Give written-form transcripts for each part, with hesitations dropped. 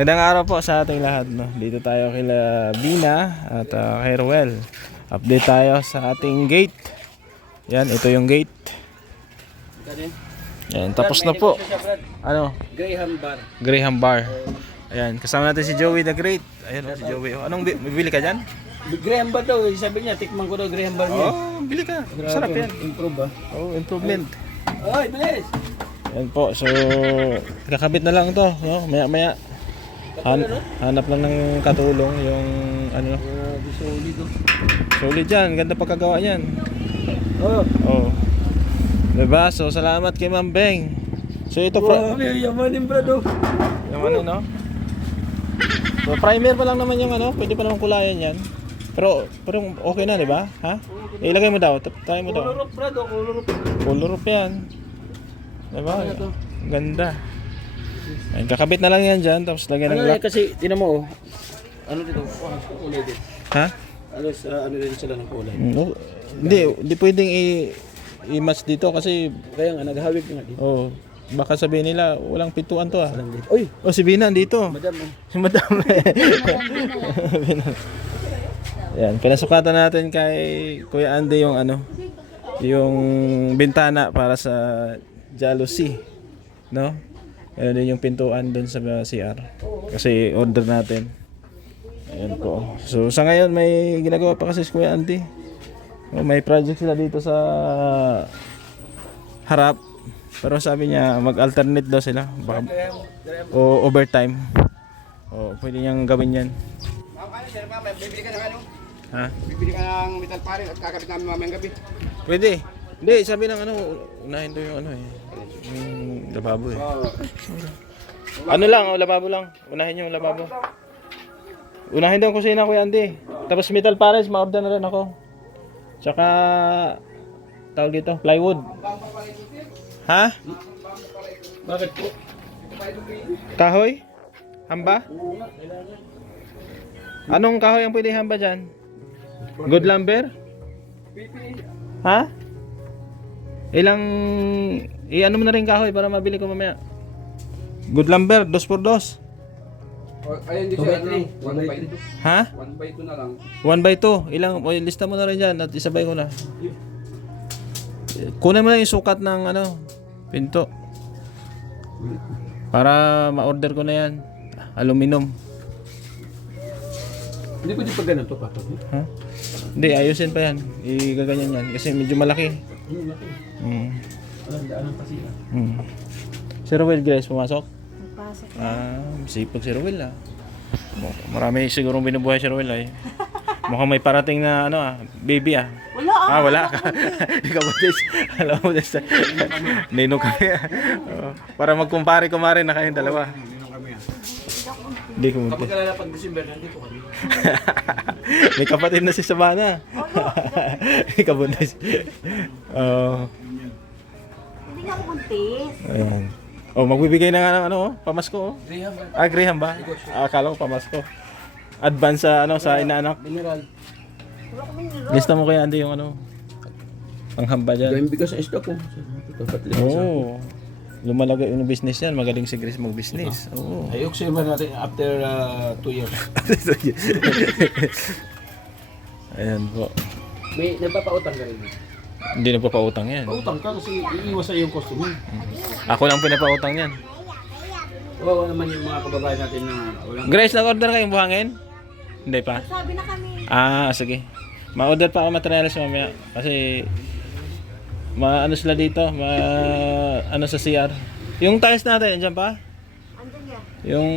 Magandang araw po sa ating lahat. No? Dito tayo kila Bina at kay Ruel. Update tayo sa ating gate. Yan, ito yung gate. Yan, tapos na po. Ano? Graham Bar. Graham Bar. Ayan, kasama natin si Joey the Great. Ayan si Joey. Anong bibili ka dyan? Graham Bar daw, sabi niya, tikman ko daw Graham Bar niya. Oh, bili ka. Sarap yan. Improve ah. Oh, improvement. Oy, bilis! Ayan po, so kakabit na lang to, no? Maya-maya. Hanap lang ng katulong yung ano. Solid oh. Solid yan, ganda pagkagawa niyan. Oh. Oh. Diba? So salamat kay Ma'am Beng. So ito Wow, yamanin bro do. yung ano, no? So primer pa lang naman yung ano, pwede pa naman kulayan yan. Pero okay na, di ba? Ha? Ilagay mo daw, try mo daw. Kulurop bro do, kulurop. Color yan. Diba? Ganda. Ayun, kakabit na lang yan dyan, tapos lagyan ng Ano lock. kasi, tinan mo oh. Ano dito? Kulay din. Ha? Ano din sila ng kulay. No, hindi pwedeng i-match dito kasi Kaya nga, naghawig nga dito. oh, baka sabihin nila walang pintuan to ah. Uy! Oh, si Bina dito. Madam oh. Si Madam. Bina. Yan, pinasukatan natin kay Kuya Andy yung ano, yung bintana para sa jealousy, no? Ayun din yung pintuan doon sa CR. Kasi order natin. Ayun po. So sa ngayon may ginagawa pa kasi si Kuya Andy. Oh, may project sila dito sa harap. Pero sabi niya mag-alternate daw sila. Baka, o overtime. O pwede niyang gawin yan. Bibili ka ng ano? Ha? Bibili ka ng metal parin at kakabit namin mamayang gabi. Pwede. Hindi, sabi ng ano, unahin daw yung ano eh. Yung lababo eh. Ano lang, oh, lababo lang. Unahin yung lababo. Unahin daw ang kusina, Kuya Andy. Tapos metal pares, ma-order na rin ako. Tsaka, tawag dito, plywood. Ha? Bakit po? Kahoy? Hamba? Anong kahoy ang pwede hamba dyan? Good lumber? Ha? Ilang ano mo na rin kahoy para mabili ko mamaya. Good lumber, 2x2. Ayun din siya, ano, 1x2. Ha? 1x2 na lang. 1x2. Ilang, o lista mo na rin dyan at isabay ko na. Kunin mo na yung sukat ng ano, pinto. Para ma-order ko na yan. Aluminum. Hindi pwede pa ganun to, Papa. Ha? Hindi, ayusin pa yan. Igaganyan yan. Kasi medyo malaki. Walang daanan pa sila. Si Ruel, guys, pumasok? Pasok. Sipag si Ruel ah. Marami sigurong binubuhay si Ruel ay. Mukhang may parating na ano baby ah. Wala Wala ka. Ikaw buntis. Alam mo this. Nino kami. Para magkumpare-kumare na kayong dalawa. Hindi ko Kapag buntis. kalala pag December, nandito kami. May kapatid na si Sabana. Ikaw buntis. Hindi nga ako buntis. Ayan. Oh, magbibigay na nga ng ano, pamasko. Graham Bar. Graham ba? Akala ko pamasko. Advance sa ano sa inaanak. Mineral. Wala kami nilo. Lista mo kaya Andy yung ano panghamba dyan. Gawin bigas ng stock ko. Dapat lima sa akin. Oo. Lumalaga yung business yan. Magaling si Grace mag-business. Oo. Ayok sa iba natin after 2 years. Ayan po. May nagpapautang ka rin. Hindi nagpapautang yan. Pautang ka kasi iiwas sa iyong customer. Ako lang pinapautang yan. Oo naman yung mga kababayan natin na walang... Grace, nag-order kayong buhangin? Hindi pa. Sabi na kami. Sige. Ma-order pa ako materials mamaya. Kasi ano sila dito, ano sa CR. Yung tiles natin, andyan pa? Andyan yan. Yung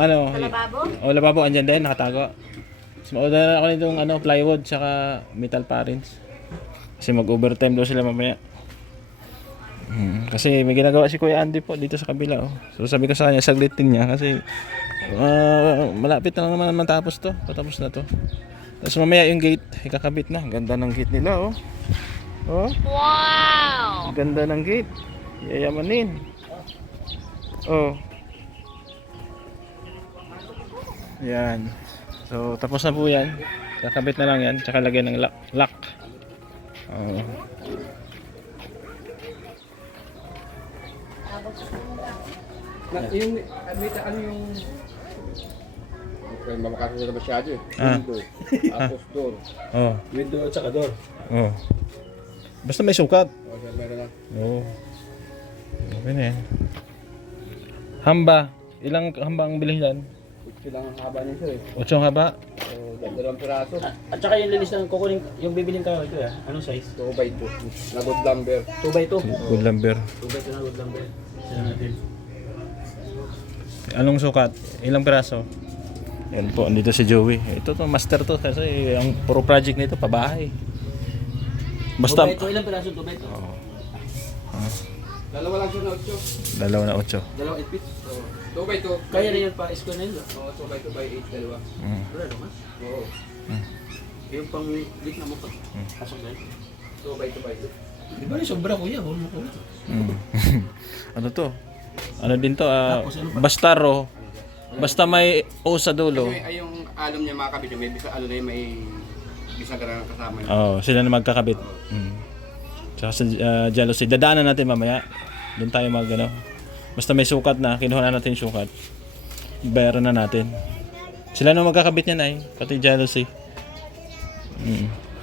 ano, Sa lababo? lababo andyan din, nakatago. So, ma-order ako nitong ano, plywood tsaka metal parings. Kasi mag-overtime daw sila mamaya. Kasi may ginagawa si Kuya Andy po dito sa kabila. Oh. So sabi ko sa kanya, saglitin niya kasi malapit na lang naman matapos to. Patapos na to. Tapos mamaya yung gate, ikakabit na. Ganda ng gate nila oh. Oh. Wow! Ganda ng gate. Yayamanin. Oh. Yan. So tapos na po yan. Kakabit na lang yan. Tsaka lagyan ng lock. Oh. Yung, ano yung Kaya mamakasal na masyado eh. Ah. Window. Tapos door. Oh. Window at saka door. Oh. Basta may sukat. O, sir, meron na. Oo. Okay na yan. Hamba. Ilang hamba ang bilhin dyan? Ito lang ang haba niya sir eh. 8 haba? So, 2 piraso. At saka yung linis ng kukunin, yung bibiling kahoy ko anong size? 2x2. Na good lumber. 2x2. Good lumber. 2x2 na good lumber. Sila natin. Anong sukat? Ilang piraso? Yan po, andito si Joey. Ito to, master to kasi ang puro project nito pabahay. Basta 2x2, ilang piraso 2x2? Dalawa lang sir na 8. dalawa na 8. Dalawang 8 feet. So, 2x2. Kaya rin yung pa-isko na yun. Oo, 2x2 by 8 dalawa. Wala naman. Oo. Yung pang lit na mo pa. Pasok na yun. 2x2 by 2. Di ba rin sobra kuya? Huwag mo ko ito. Ano to? Ano din to? Tapos, ano pa? Bastaro. Basta may O sa dulo. Kasi ay yung alum niya makakabit niya, may bisa ano na yun, may bisagra na kasama niya. Oh, sila na magkakabit. Tsaka sa jealousy. Dadaanan natin mamaya. Doon tayo mag ano. Basta may sukat na, kinuha na natin yung sukat. Bayaran na natin. Sila na magkakabit niyan ay, pati jealousy.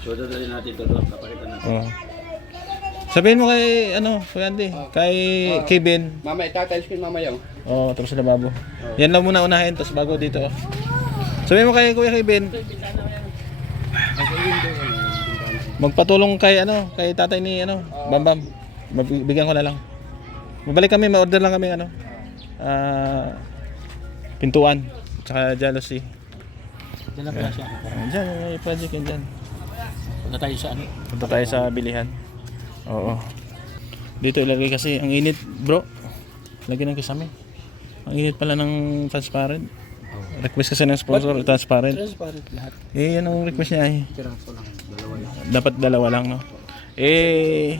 So, dadalhin natin ito doon. Kapakita natin. Oh. Sabihin mo kay ano, Kuya Andy, kay Kevin. Mama, itatiles ko yung mamaya. Oh, tapos na babo. Yan lang muna unahin, tapos bago dito. Sabihin mo kay Kuya Kevin. Magpatulong kay ano, kay tatay ni ano, Bambam. Bigyan ko na lang. Mabalik kami, ma-order lang kami ano. Pintuan, tsaka jealousy. Diyan lang pala siya. Diyan, may project yan dyan. Punta tayo sa ano? Punta tayo sa bilihan. Oo. Dito ilagay kasi ang init, bro. Lagyan ng kisame. Ang init pala ng transparent. Request kasi ng sponsor, transparent. Transparent lahat. Eh, yan ang request niya eh. Tiraso lang. Dalawa lang. Dapat dalawa lang, no? Eh,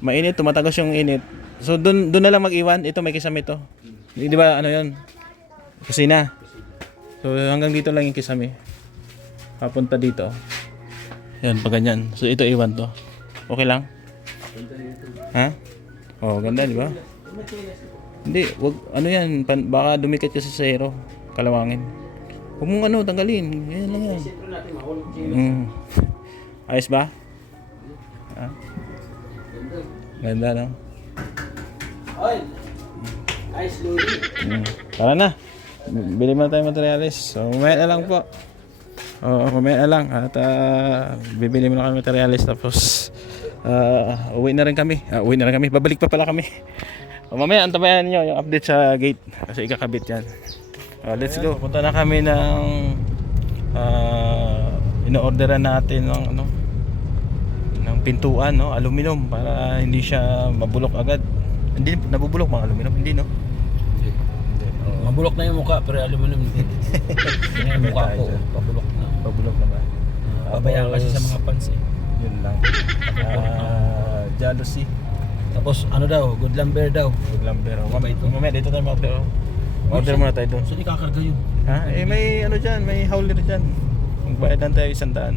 mainit, tumatagos yung init. So, doon na lang mag-iwan. Ito, may kisame to. Di ba, ano yun? Kusina. So, hanggang dito lang yung kisame. Papunta dito. Yan, pag ganyan. So, ito iwan to. Okay lang? Ha? Oh, ganda, di ba? Hindi, wag, ano yan, baka dumikit kasi sa zero. Kalawangin. Huwag mong ano, tanggalin. Yan lang yan. Siyempre natin mahulog Ayos ba? Ha? Ganda, no? Oy! Ice luli. Tara na. Bili mo tayo materialis. So, mamaya na lang po. Oo, mamaya na lang. At bibili mo na kami materialis. Tapos, uwi na rin kami. Babalik pa pala kami. Mamaya, antabayan nyo yung update sa gate. Kasi ikakabit yan. Let's go. Punta na kami ng ino-orderan natin ng ano, ng pintuan, no, aluminum para hindi siya mabulok agad. Hindi nabubulok mga aluminum, hindi no. Mabulok na yung mukha pero aluminum din. Yung mukha ko, pabulok na. Pabulok na ba? Babayaan kasi sa mga fans eh. Yun lang. Jealousy. Tapos ano daw, good lumber daw. Good lumber. Mamaya dito tayo mag-order. Order muna tayo doon. So di kakarga yun. Ha? Eh may ano dyan, may howler dyan. Magbayad lang tayo 100.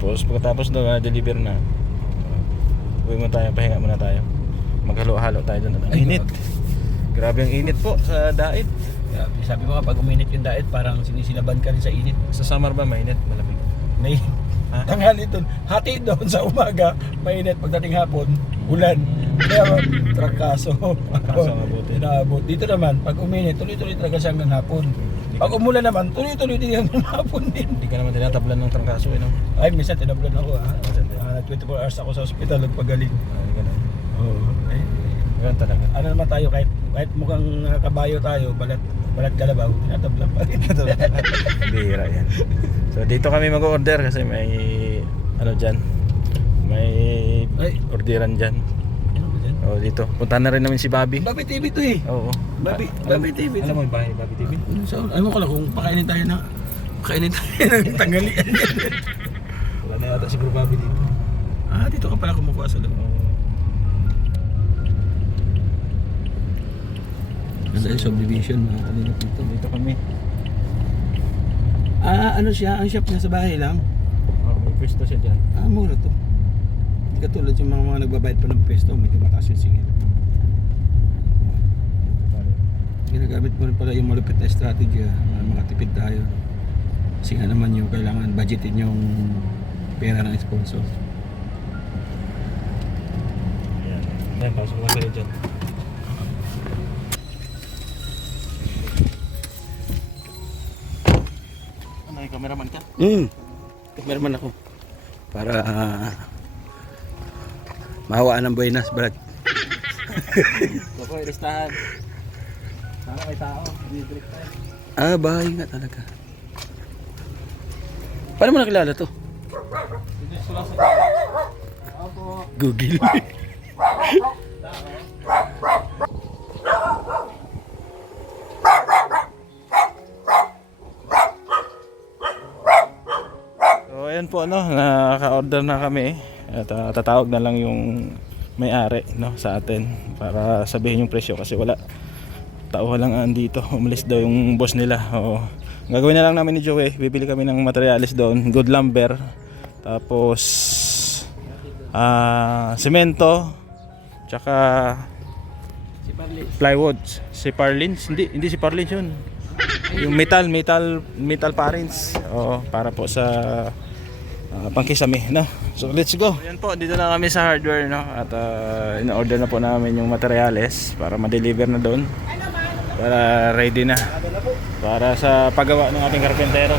Tapos pagkatapos doon, deliver na. Uwi mo tayo, pahinga muna tayo. Maghalo-halo tayo doon. Ang init. Grabe ang init po sa daet. Sabi mo nga, pag uminit yung diet, parang sinisilaban ka rin sa init. Sa summer ba mainit? Malamig. May tanghali doon. Hati doon sa umaga, mainit. Pagdating hapon, ulan. Kaya trangkaso. mabuti. Inaabot. Dito naman, pag uminit, tuloy-tuloy talaga siya hanggang hapon. Pag umulan naman, tuloy-tuloy din hanggang hapon din. Hindi ka naman tinatablan ng trangkaso, no? Ay, minsan tinablan ako ha. 24 hours ako sa ospital, nagpagaling. Ay, ganun. Oo. Ay, Ganun talaga. ano naman tayo, kahit mukhang kabayo tayo, balat kalabaw, tinatablan pa rin. Bihira yan. So dito kami mag-order kasi may ano dyan. May Ay. orderan dyan. Ano ba dyan? O dito. Puntahan na rin namin si Bobby. Bobby TV to eh. Oo. Bobby TV. Alam mo yung bahay Bobby TV? Ayaw ko lang kung pakainin tayo ng tanghalian. Wala na yata siguro Bobby dito. Dito ka pala kumukuha sa loob. Ganda yung subdivision. Dito kami. Ano siya? Ang shop niya sa bahay lang? May pwesto siya dyan. Mura to. Hindi katulad yung mga nagbabayad pa ng pwesto, medyo mataas yung singil. Ginagamit mo rin pala yung malupit na strategy para makatipid tayo. Kasi nga naman yung kailangan budgetin yung pera ng sponsor. Yan, pasok naman kayo dyan. Ano, yung cameraman ka? Cameraman ako. Para mahawaan ng Buenas, Brad. Ako, ilistahan. Sana may tao, dinidirect tayo. Bahay nga talaga. Paano mo nakilala to? Google. So ayan po ano, naka-order na kami at tatawag na lang yung may-ari no, sa atin para sabihin yung presyo kasi wala tao lang andito, umalis daw yung boss nila. Oo. Gagawin na lang namin ni Joey, bibili kami ng materials doon, good lumber, tapos semento, tsaka plywood, si Parlins, hindi si Parlins yun. Yung metal parings. Oo, para po sa pangkisame, no. So let's go. Ayan po, dito na kami sa hardware, no. At in-order na po namin yung materials para ma-deliver na doon. Para ready na. Para sa paggawa ng ating karpentero.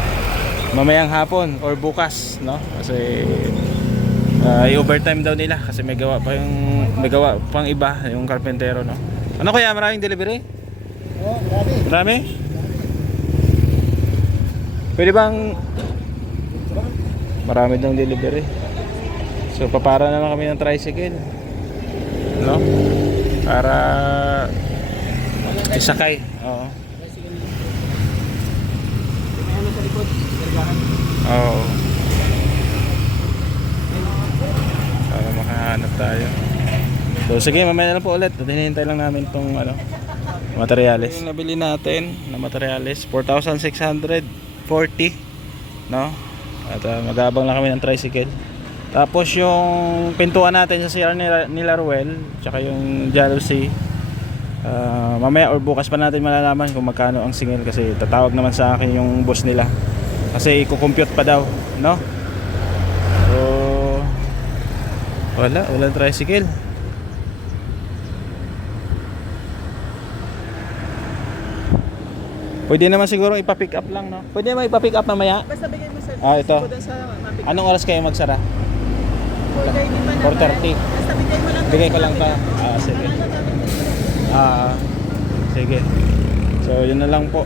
Mamayang hapon or bukas, no. Kasi i-overtime daw nila kasi may gawa pang iba yung karpentero, no. Ano kaya, maraming delivery? Marami? Pwede bang marami daw delivery? So papara na lang kami ng tricycle, no? Para isakay. Oo. Oo. Para makahanap tayo. So sige, mamaya na lang po ulit. Hinihintay lang namin itong materials. Yung nabili natin na materials, 4,640, no? At mag-aabang lang kami ng tricycle. Tapos yung pintuan natin sa CR nila Ruel, tsaka yung jealousy, mamaya or bukas pa natin malalaman kung magkano ang singil kasi tatawag naman sa akin yung boss nila. Kasi i-compute pa daw, no? So walang tricycle. Pwede naman siguro ipa-pick up lang, no? Pwede naman ipa-pick up mamaya? Basta bigay mo sa Ito. Anong oras kayo magsara? 4:30. Basta bigay mo lang. Bigay ko lang pa. Sige. Sige. So, yun na lang po.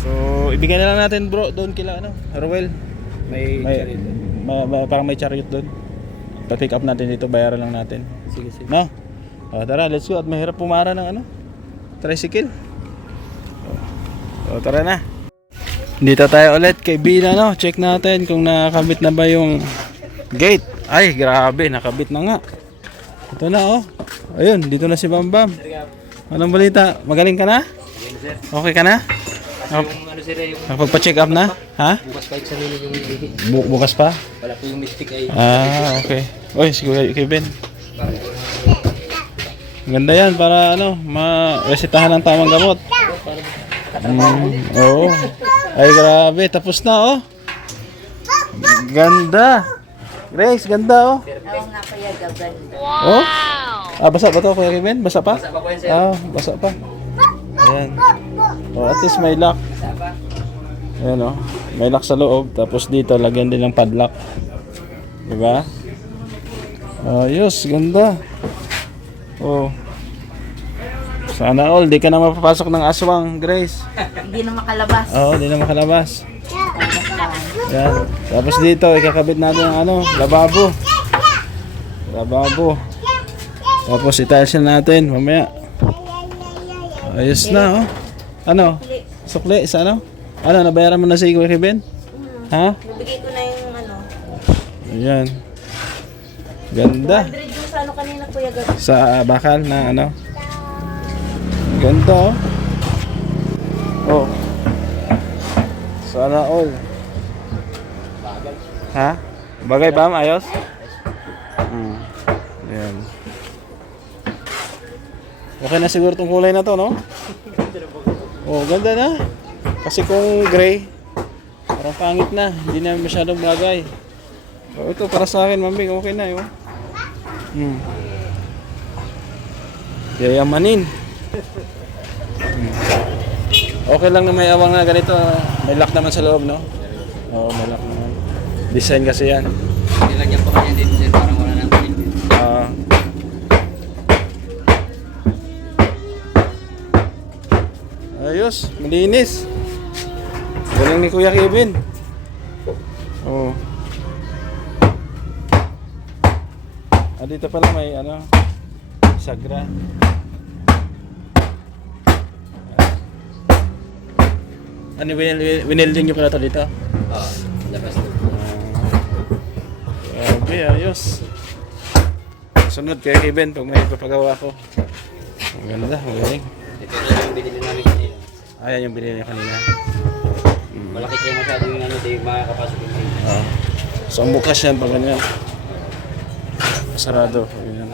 So, ibigay na lang natin bro doon kila Ruel. May parang may chariot doon. Pa-pick up natin dito, bayaran lang natin. Sige, sige. No? Tara, let's go. At mahirap pumara ng tricycle. So, tara na. Dito tayo ulit kay Bina, no? Check natin kung nakakabit na ba yung gate. Ay, grabe, nakabit na nga. Ito na, oh. Ayun, dito na si Bambam. Anong balita? Magaling ka na? Okay ka na? Nakapagpa-check up na? Ha? Bukas pa examine yung bihi. Bukas pa? Wala po yung mistake ay Okay. Oy, si Kuya Ben. Ganda yan para ma-resetahan ng tamang gamot. Oo. Ay grabe, tapos na oh. Ganda. Grace, ganda oh. Oo nga kaya gaganda. Oh. Basa ba to Kuya Ben? Basa pa? basa pa po yan sir. Basa pa. Ayan. Oh, at least may lock. Basa pa. Ayan oh. May lock sa loob. Tapos dito, lagyan din ng padlock. Diba? Ayos, ganda. Oh. Sana all, di ka na mapapasok ng aswang, Grace. Hindi na makalabas. Oo, di na makalabas. Yan. Tapos dito, ikakabit natin ang lababo. Lababo. Tapos i-tiles na natin, mamaya. Ayos na, oh. Sukli, sa nabayaran mo na si Kuya Ben? Ha? Nabigay ko na yung Ayan. Ganda. 100 yung sa kanina kuya gaganda. Sa bakal na Ganda, oh. Sana all. Ha? Bagay ba? Ayos? Ayan. Okay na siguro tong kulay na to, no? Oh, ganda na. Kasi kung gray, parang pangit na. Hindi na masyadong bagay. So, ito para sa akin, Mambing, okay na yun. Yayamanin. Okay lang na may awang na ganito. May lock naman sa loob, no? Oo, may lock naman. Design kasi yan. Nilagyan pa kanya dito sir, parang wala nang pilit. Ayos, malinis. Galing ni Kuya Kevin. Oh. Dito pala may ano, sagra. Ano, winelding nyo pala ito dito? Oo, labas to. Okay, ayos. Sunod kay Kevin pag may papagawa ko. Ang ganda, magaling. Ito na yung binili namin kanina. Ayan yung binili niya kanina. Malaki kayo masyado yung ano, di makakapasok yung dito. So ang bukas yan pag ganyan. Sarado. Ganyan.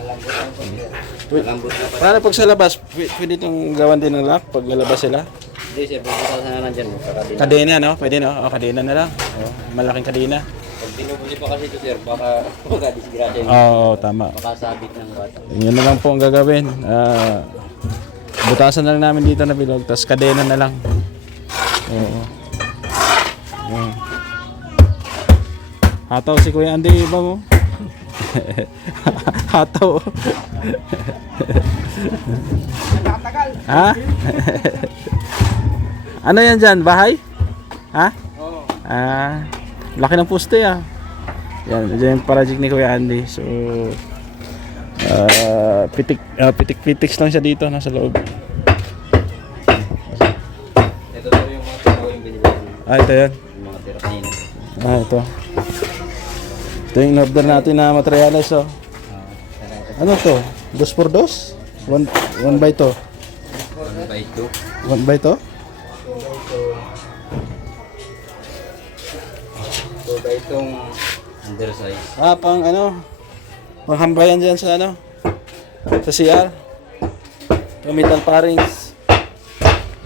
Malambot na pa. Paano pag sa labas, pwede itong gawan din ng lock pag lalabas sila? Hindi sir, pupunta na nandyan mo. Kadena, no? Pwede, no? O, kadena na lang. O, malaking kadena. Pag binubuli pa kasi ito sir, baka disgrasya yung Oo, tama. makasabit ng bata. Yun na lang po ang gagawin. Butasan na lang namin dito na bilog, tapos kadena na lang. Oo. Yun. Hataw si Kuya Andy, iba mo? Hataw. Ha? Ano yan dyan? Bahay? Ha? Oo. Laki ng poste ah. Yan, dyan yung project ni Kuya Andy. So, pitik-pitiks lang siya dito, nasa loob. Ito sir yung mga tinaw yung binili namin. Ito yan. Yung mga tira kanina. Ito. Ito yung order natin na materials, oh. Ano to? 2x2? 1 by 2? 1 by 2. 1 by 2? 2 by 2 undersize. Pang ano? Panghambayan dyan sa ano? Sa CR. Yung metal parings.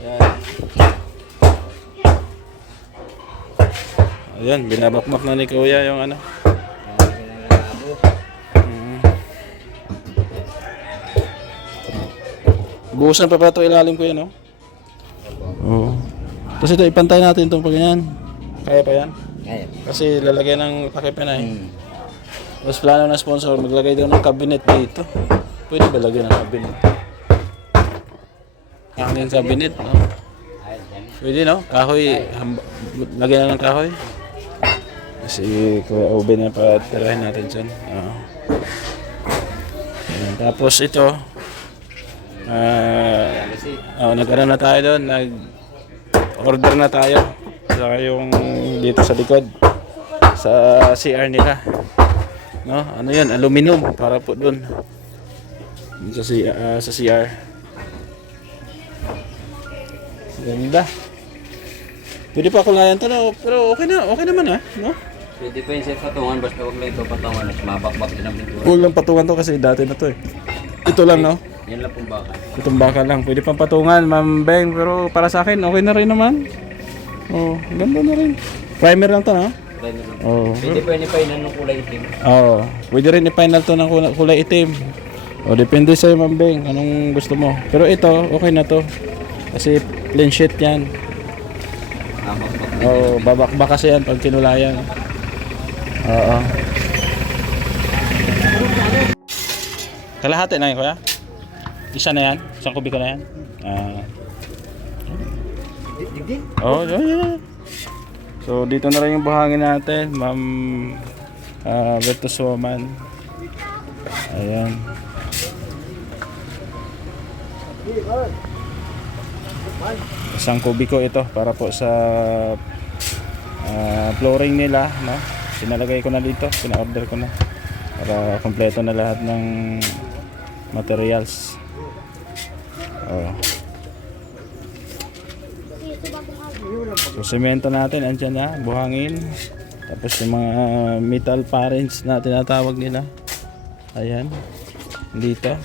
Yan. Ayan, binabakmak na ni Kuya yung ano. Buhusan pa ito ilalim ko yan, no? Oo. Tapos ito, ipantay natin itong pag ganyan. Kaya pa yan? Kaya. Kasi lalagyan ng takip yan ay. Tapos plano ng sponsor, maglagay daw ng cabinet dito. Pwede ba lagyan ng cabinet? Hanging cabinet, no? Pwede, no? Kahoy, lagyan na ng kahoy. Kasi Kuya Oben na patirahin natin dyan. Ayan. Tapos ito, nag-ano na tayo doon, nag-order na tayo. Saka yung dito sa likod, sa CR nila. No? Ano yan? Aluminum para po doon. Sa CR. Ganda. Pwede pa kulayan to, no? Pero okay naman ah, no? Pwede pa yun sir patungan, basta huwag lang ito patungan at mabakbak din ang pintura. Kulang patungan to kasi dati na to eh. Ito lang, no? Yan lang pong baka. Itong baka lang. Pwede pang patungan, Ma'am Beng. Pero para sa akin, okay na rin naman. Oh, ganda na rin. Primer lang to, no? Oh. Pwede pa yun ipainan ng kulay itim. Oo. Pwede rin i-final to ng kulay itim. O, depende sa'yo, Ma'am Beng. Anong gusto mo. Pero ito, okay na to. Kasi plain sheet yan. Mabakbak. Oo, babakbak kasi yan pag kinulayan. Oo. Kalahati na yun, Kuya? Isa na yan? Isang kubiko na yan? Oh, yeah. So, dito na rin yung buhangin natin, Ma'am Virtus Woman. Ayan. Isang kubiko ito para po sa flooring nila, no? Sinalagay ko na dito, pina-order ko na para kompleto na lahat ng materials. Oh. So, semento natin, andyan na, buhangin. Tapos yung mga metal parings na tinatawag nila. Ayan. Dito.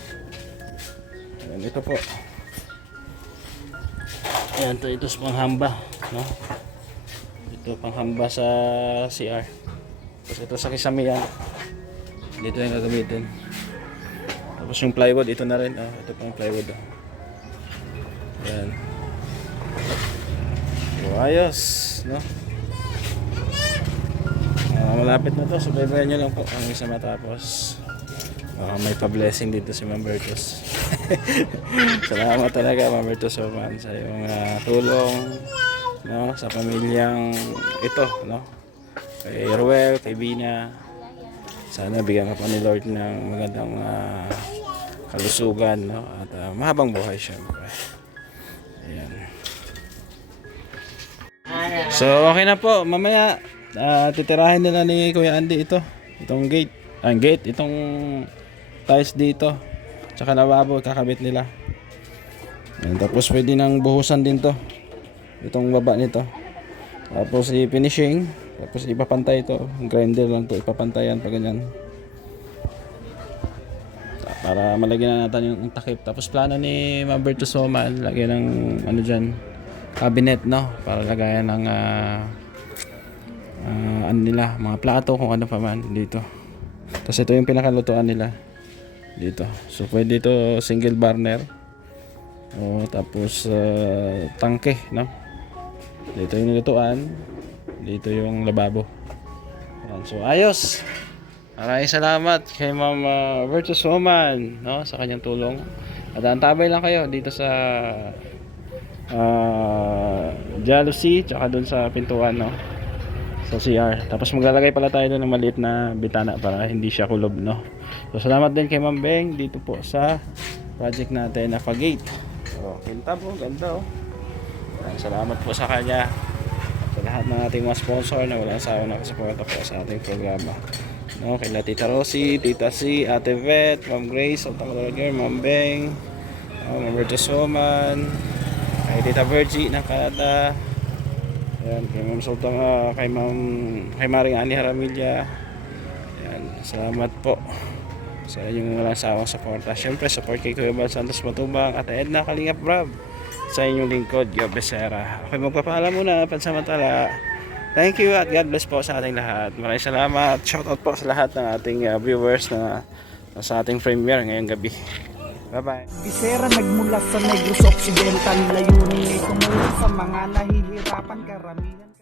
Ayan, ito po. Ayan, ito sa panghamba, no? Ito panghamba sa CR. Tapos ito sa kisamihan. Dito yung gagamitin. Tapos yung plywood, ito na rin. Ito pa yung plywood. Ayan. So, ayos, no? Malapit na to. Subaybayan nyo lang po hanggang sa matapos. May pa-blessing dito si Ma'am Bertus. Salamat talaga Ma'am Bertus Oman sa iyong tulong, no, sa pamilyang ito, no, kay Ruel, kay Bina. Sana bigyan ka pa ni Lord ng magandang kalusugan, no, at mahabang buhay syempre. Ayan. So okay na po, mamaya titirahin nila ni Kuya Andy itong gate, itong tiles dito, tsaka lababo kakabit nila. Ayan, tapos pwede nang buhusan din to, itong baba nito, tapos i-finishing, tapos ipapantay ito, grinder lang to, ipapantayan pa ganyan para malagyan na natin yung takip. Tapos plano ni Ma'am Bertus Oman lagyan ng ano dyan, cabinet, no, para lagayan ng ano nila, mga plato kung ano pa man dito. Tapos ito yung pinakalutuan nila dito. So pwede ito single burner. Tapos tangke, no? Dito yung lutuan, dito yung lababo. Ayan. So ayos. Maraming salamat kay Ma'am Bertus Oman, no, sa kanyang tulong. At antabay lang kayo dito sa Jealousy, tsaka doon sa pintuan, no, sa CR. Tapos maglalagay pala tayo doon ng maliit na bitana para hindi siya kulob, no. So salamat din kay Ma'am Beng dito po sa project natin na pa-gate. So kintab po, ganda oh. Salamat po sa kanya, sa lahat ng ating mga sponsor na walang sawa na kasuporta po sa ating programa, no, kay Tita Rosie, Tita C, Ate Vet, Ma'am Grace, Ma'am Beng, Ma'am Bertus Oman, kay Tita Virgie ng Canada. Ayan, kay Ma'am Sultan, kay Maring Ani Haramilla. Ayan, salamat po sa inyong walang sawang suporta. Siyempre, support kay Kuya Bal Santos Matubang at Edna Kalingap Brab sa inyong lingkod, Gio Becerra. Okay, magpapaalam muna, pansamantala. Thank you at God bless po sa ating lahat. Maraming salamat. Shoutout po sa lahat ng ating viewers na sa ating premiere ngayong gabi. Bye-bye. Bisera nagmula sa Negros Occidental, layunin ay tumulong sa mga nahihirapan karamihan.